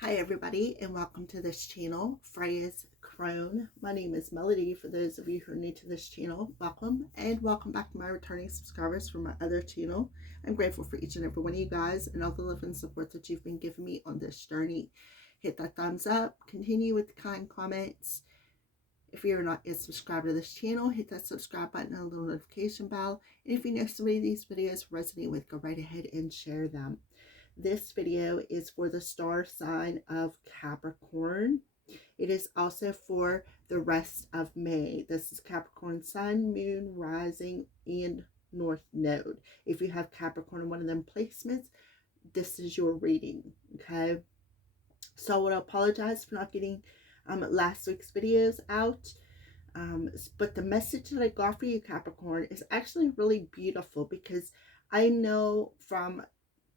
Hi everybody and welcome to this channel, Freya's Crone. My name is Melody. For those of you who are new to this channel, welcome and welcome back to my returning subscribers from my other channel. I'm grateful for each and every one of you guys and all the love and support that you've been giving me on this journey. Hit that thumbs up, continue with the kind comments. If you're not yet subscribed to this channel, hit that subscribe button and a little notification bell. And if you know somebody these videos resonate with, go right ahead and share them. This video is for the star sign of Capricorn. It is also for the rest of May. This is Capricorn Sun, Moon, Rising, and North Node. If you have Capricorn in one of them placements, this is your reading, okay? So I would apologize for not getting last week's videos out. But the message that I got for you, Capricorn, is actually really beautiful because I know from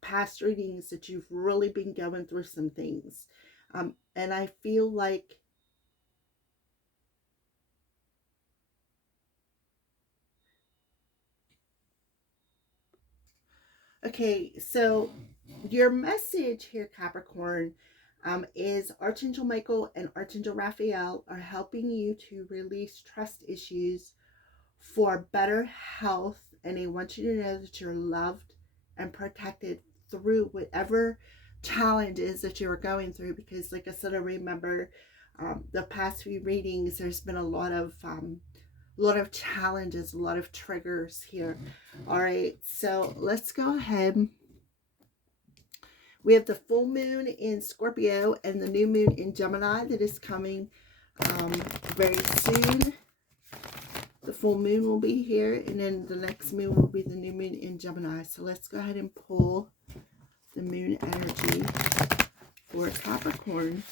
past readings that you've really been going through some things. And I feel like okay, so your message here, Capricorn, is Archangel Michael and Archangel Raphael are helping you to release trust issues for better health, and they want you to know that you're loved and protected through whatever challenges that you are going through. Because like I said, I remember the past few readings, there's been a lot of challenges, a lot of triggers here. All right, so let's go ahead. We have the full moon in Scorpio and the new moon in Gemini that is coming very soon. The full moon will be here, and then the next moon will be the new moon in Gemini. So let's go ahead and pull the moon energy for Capricorn.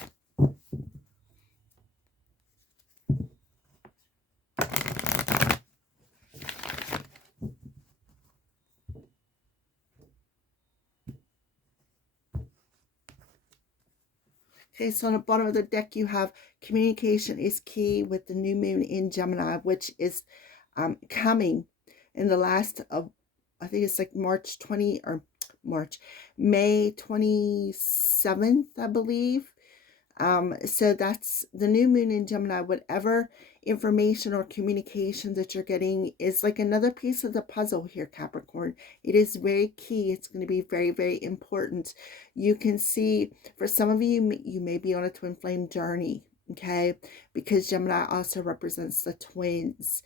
Okay, so on the bottom of the deck, you have communication is key with the new moon in Gemini, which is coming in the last of, I think it's like May 27th, I believe. So that's the new moon in Gemini. Whatever information or communication that you're getting is like another piece of the puzzle here, Capricorn. It is very key. It's going to be very, very important. You can see for some of you, you may be on a twin flame journey, okay? Because Gemini also represents the twins.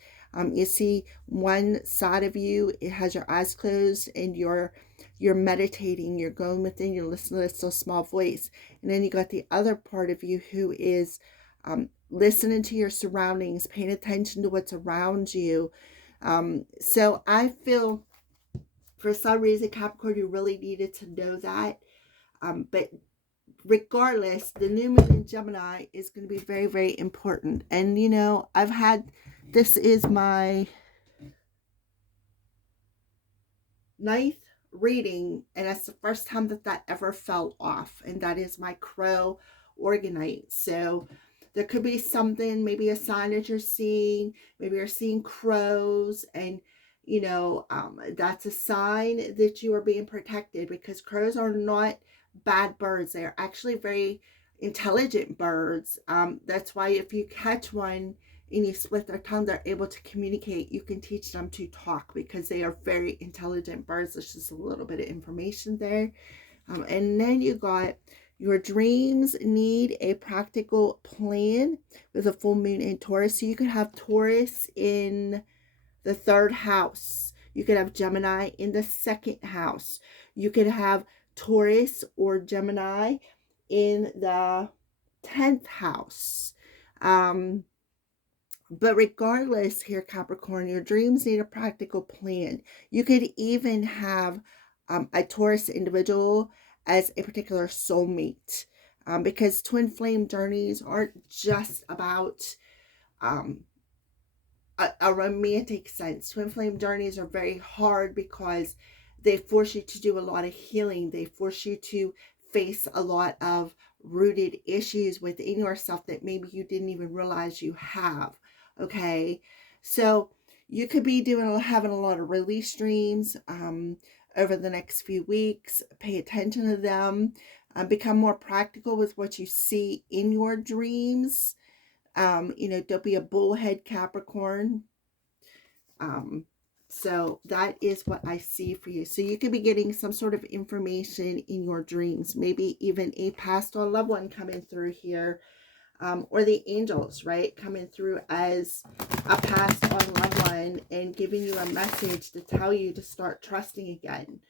You see one side of you, it has your eyes closed and you're meditating, you're going within, you're listening to this so small voice. And then you got the other part of you who is listening to your surroundings, paying attention to what's around you. So I feel for some reason, Capricorn, you really needed to know that. But regardless, the new moon in Gemini is going to be very, very important. And, you know, this is my 9th reading, and that's the first time that ever fell off, and that is my crow organite. So there could be something, maybe a sign that you're seeing, maybe you're seeing crows, and you know, that's a sign that you are being protected, because crows are not bad birds. They're actually very intelligent birds. That's why if you catch one and you split their tongue, they're able to communicate. You can teach them to talk because they are very intelligent birds. There's just a little bit of information there. And then you got your dreams need a practical plan with a full moon in Taurus. So you could have Taurus in the 3rd house. You could have Gemini in the 2nd house. You could have Taurus or Gemini in the 10th house. But regardless here, Capricorn, your dreams need a practical plan. You could even have a Taurus individual as a particular soulmate, because twin flame journeys aren't just about a romantic sense. Twin flame journeys are very hard because they force you to do a lot of healing. They force you to face a lot of rooted issues within yourself that maybe you didn't even realize you have. Okay, so you could be having a lot of release dreams over the next few weeks. Pay attention to them. Become more practical with what you see in your dreams. You know, don't be a bullhead Capricorn. So that is what I see for you. So you could be getting some sort of information in your dreams, maybe even a passed on loved one coming through here, or the angels, right? Coming through as a passed on loved one and giving you a message to tell you to start trusting again,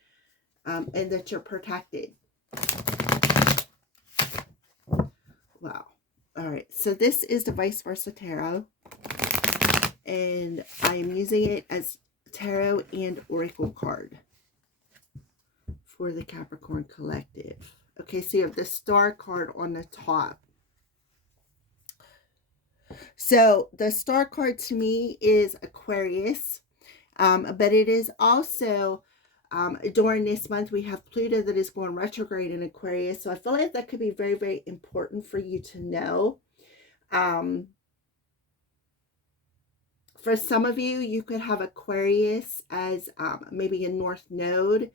and that you're protected. Wow. All right. So this is the Vice Versa Tarot, and I am using it as tarot and oracle card for the Capricorn collective. Okay, so you have the star card on the top. So the star card to me is Aquarius, but it is also, during this month, we have Pluto that is going retrograde in Aquarius. So I feel like that could be very, very important for you to know. For some of you, you could have Aquarius as maybe a north node,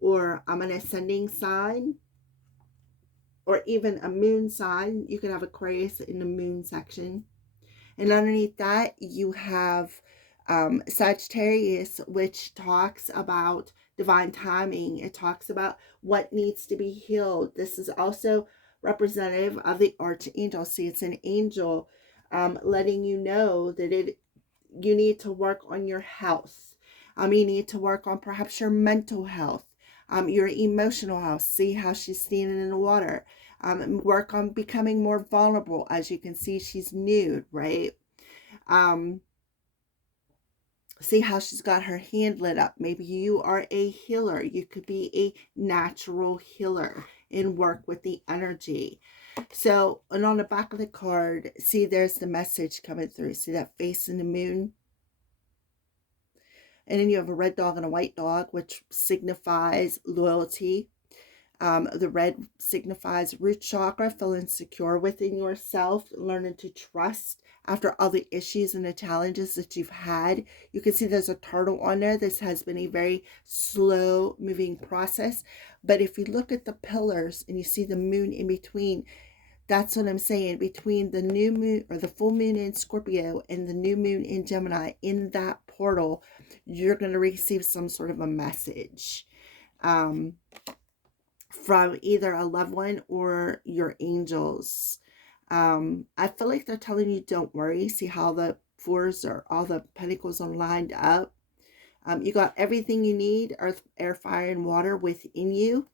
or an ascending sign, or even a moon sign. You could have Aquarius in the moon section. And underneath that, you have Sagittarius, which talks about divine timing. It talks about what needs to be healed. This is also representative of the archangel. See, it's an angel letting you know that you need to work on your health. You need to work on perhaps your mental health, your emotional health. See how she's standing in the water. Work on becoming more vulnerable. As you can see, she's nude, right? See how she's got her hand lit up. Maybe you are a healer. You could be a natural healer and work with the energy. So, and on the back of the card, see, there's the message coming through. See that face in the moon? And then you have a red dog and a white dog, which signifies loyalty. The red signifies root chakra, feeling secure within yourself, learning to trust after all the issues and the challenges that you've had. You can see there's a turtle on there. This has been a very slow moving process. But if you look at the pillars and you see the moon in between, that's what I'm saying. Between the new moon, or the full moon in Scorpio, and the new moon in Gemini, in that portal, you're going to receive some sort of a message from either a loved one or your angels. I feel like they're telling you, don't worry. See how the fours, or all the pentacles are lined up. You got everything you need, earth, air, fire, and water within you.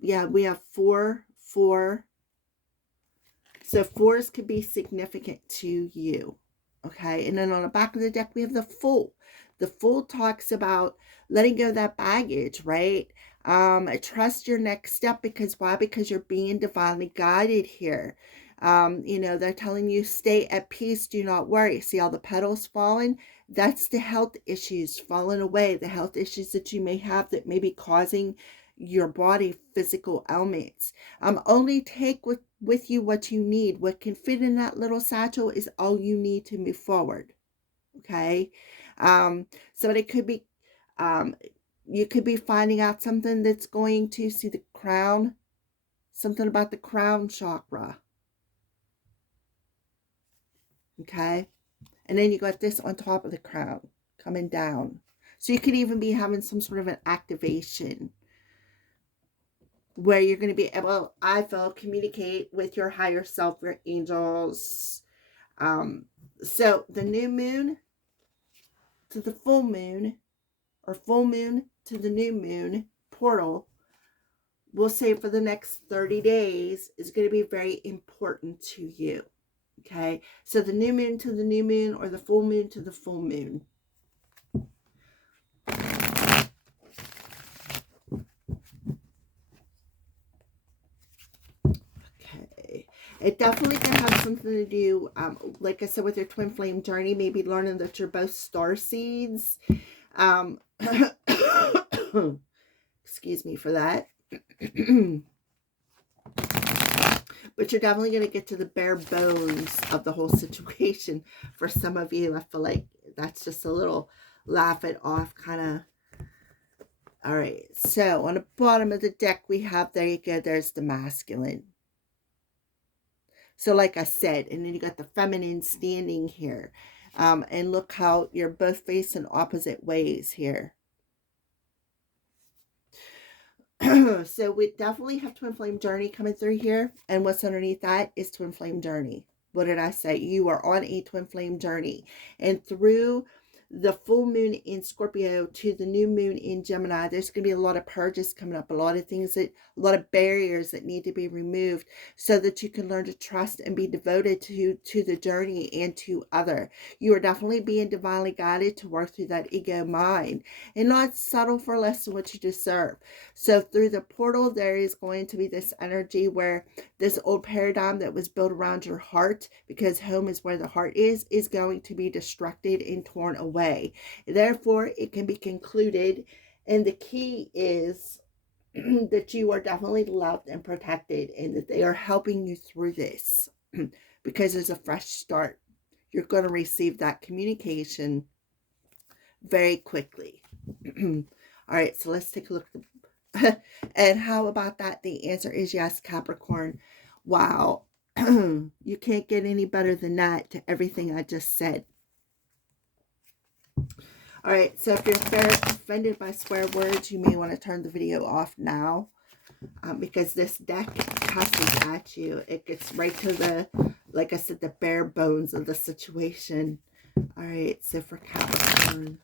Yeah, we have 4, 4. So 4s could be significant to you. Okay, and then on the back of the deck, we have the Fool. The Fool talks about letting go of that baggage, right? Trust your next step. Because why? Because you're being divinely guided here. You know, they're telling you, stay at peace, do not worry. See all the petals falling? That's the health issues falling away, the health issues that you may have that may be causing your body physical ailments. Only take with you what you need. What can fit in that little satchel is all you need to move forward. Okay. So it could be, you could be finding out something that's going to, see the crown, something about the crown chakra. Okay. And then you got this on top of the crown coming down. So you could even be having some sort of an activation where you're going to be able, I feel, communicate with your higher self, your angels. So the new moon to the full moon, or full moon to the new moon portal, we'll say for the next 30 days, is going to be very important to you. Okay, so the new moon to the new moon, or the full moon to the full moon. Okay, it definitely can have something to do, like I said, with your twin flame journey, maybe learning that you're both star seeds. Excuse me for that. But you're definitely going to get to the bare bones of the whole situation. For some of you, I feel like that's just a little laugh it off kind of All right, so on the bottom of the deck we have, there you go, there's the masculine. So like I said, and then you got the feminine standing here. And look how you're both facing opposite ways here. So we definitely have twin flame journey coming through here. And what's underneath that is twin flame journey. What did I say? You are on a twin flame journey. And through the full moon in Scorpio to the new moon in Gemini, there's going to be a lot of purges coming up, a lot of things that, a lot of barriers that need to be removed so that you can learn to trust and be devoted to the journey and to other. You are definitely being divinely guided to work through that ego mind and not settle for less than what you deserve. So through the portal, there is going to be this energy where this old paradigm that was built around your heart, because home is where the heart is going to be destructed and torn away. Therefore, it can be concluded, and the key is that you are definitely loved and protected, and that they are helping you through this because it's a fresh start. You're going to receive that communication very quickly. All right, so let's take a look. And how about that? The answer is yes, Capricorn. Wow. You can't get any better than that to everything I just said. All right, so if you're offended by swear words, you may want to turn the video off now, because this deck cusses at you. It gets right to the, like I said, the bare bones of the situation. All right, so for Capricorn.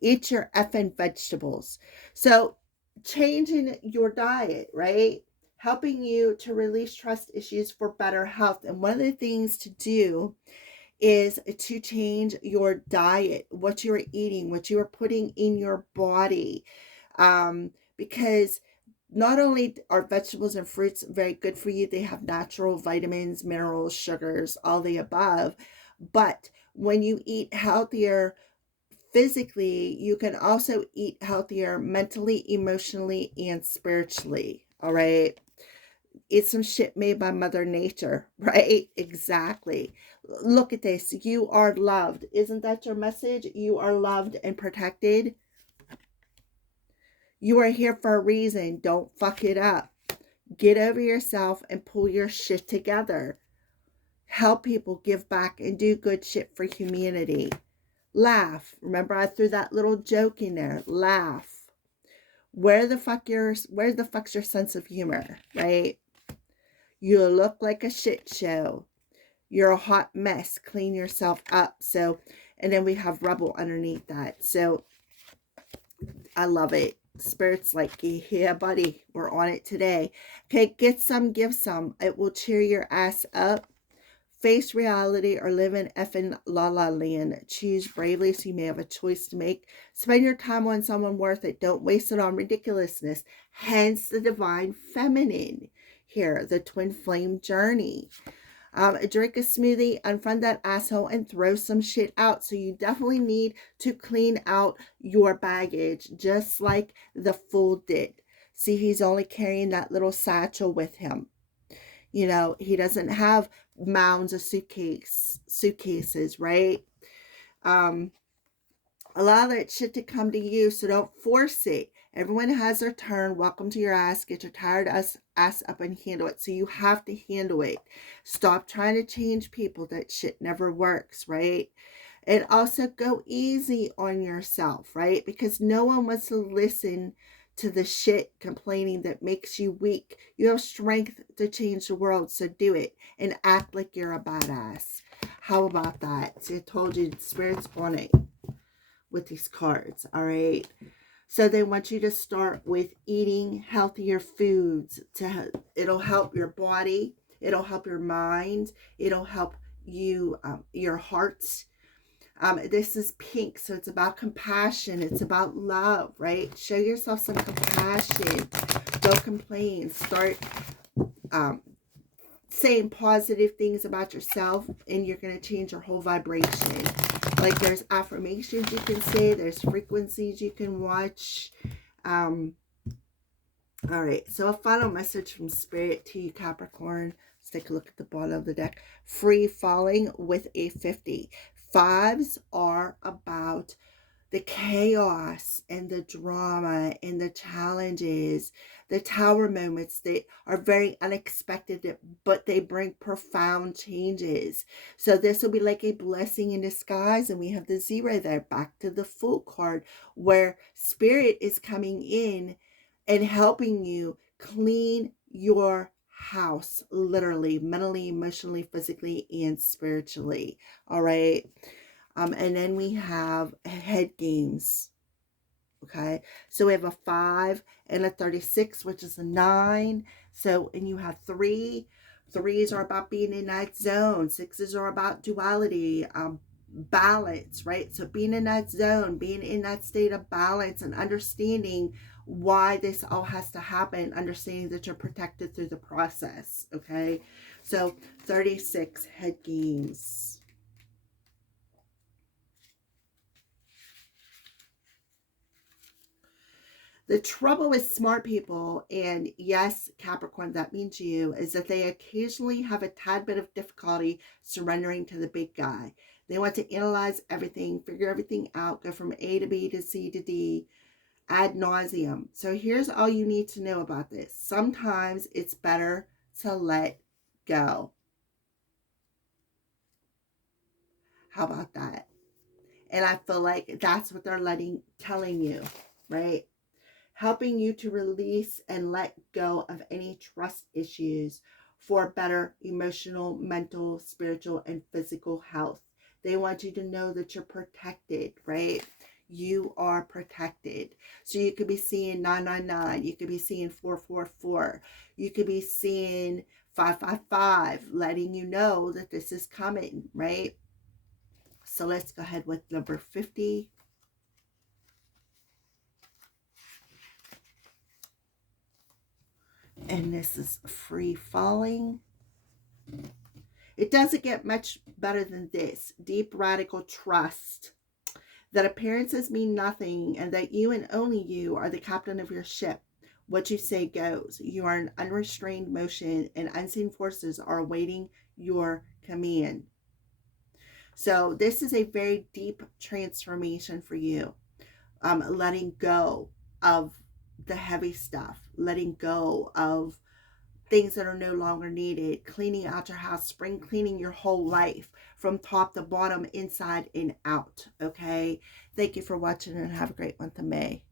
Eat your effing vegetables. So changing your diet, right? Helping you to release trust issues for better health. And one of the things to do is to change your diet, what you're eating, what you are putting in your body. Because not only are vegetables and fruits very good for you, they have natural vitamins, minerals, sugars, all the above. But when you eat healthier physically, you can also eat healthier mentally, emotionally, and spiritually. All right. It's some shit made by Mother Nature, right? Exactly. Look at this. You are loved. Isn't that your message? You are loved and protected. You are here for a reason. Don't fuck it up. Get over yourself and pull your shit together. Help people, give back, and do good shit for humanity. Laugh. Remember, I threw that little joke in there. Laugh. Where's the fuck's your sense of humor, right? You look like a shit show. You're a hot mess. Clean yourself up. So, and then we have rebel underneath that. So, I love it. Spirit's like, yeah, buddy, we're on it today. Okay, get some, give some. It will cheer your ass up. Face reality or live in effing la la land. Choose bravely so you may have a choice to make. Spend your time on someone worth it. Don't waste it on ridiculousness. Hence the divine feminine here, the twin flame journey. Drink a smoothie, unfriend that asshole, and throw some shit out. So you definitely need to clean out your baggage, just like the fool did. See, he's only carrying that little satchel with him. You know, he doesn't have mounds of suitcases, right? Allow that shit to come to you, so don't force it. Everyone has their turn. Welcome to your ass. Get your tired ass up and handle it. So you have to handle it. Stop trying to change people. That shit never works, right? And also go easy on yourself, right? Because no one wants to listen to the shit complaining that makes you weak. You have strength to change the world, so do it. And act like you're a badass. How about that? See, I told you, the Spirit's on it with these cards, all right? So they want you to start with eating healthier foods. It'll help your body. It'll help your mind. It'll help you, your heart. This is pink, so it's about compassion. It's about love, right? Show yourself some compassion. Don't complain. Start saying positive things about yourself, and you're going to change your whole vibration. Like, there's affirmations you can say. There's frequencies you can watch. All right, so a final message from Spirit to you, Capricorn. take a look at the bottom of the deck. Free falling with a 50. Fives are about the chaos and the drama and the challenges, the tower moments that are very unexpected, but they bring profound changes. So this will be like a blessing in disguise. And we have the 0 there, back to the Fool card, where Spirit is coming in and helping you clean your house, literally, mentally, emotionally, physically, and spiritually. All right. And then we have head games. Okay, so we have a 5 and a 36, which is a 9. So, and you have 3. 3s are about being in that zone. 6s are about duality, balance, right? So being in that zone, being in that state of balance, and understanding why this all has to happen, understanding that you're protected through the process. Okay, so 36, head games. The trouble with smart people, and yes, Capricorn, that means you, is that they occasionally have a tad bit of difficulty surrendering to the big guy. They want to analyze everything, figure everything out, go from A to B to C to D ad nauseum. So here's all you need to know about this. Sometimes it's better to let go. How about that? And I feel like that's what they're telling you, right? Helping you to release and let go of any trust issues for better emotional, mental, spiritual, and physical health. They want you to know that you're protected, right? You are protected. So you could be seeing 999. You could be seeing 444. You could be seeing 555, letting you know that this is coming, right? So let's go ahead with number 50. And this is free falling. It doesn't get much better than this. Deep radical trust that appearances mean nothing and that you and only you are the captain of your ship. What you say goes. You are in unrestrained motion and unseen forces are awaiting your command. So this is a very deep transformation for you. Letting go of the heavy stuff, letting go of things that are no longer needed, cleaning out your house, spring cleaning your whole life from top to bottom, inside and out. Okay, thank you for watching and have a great month of May.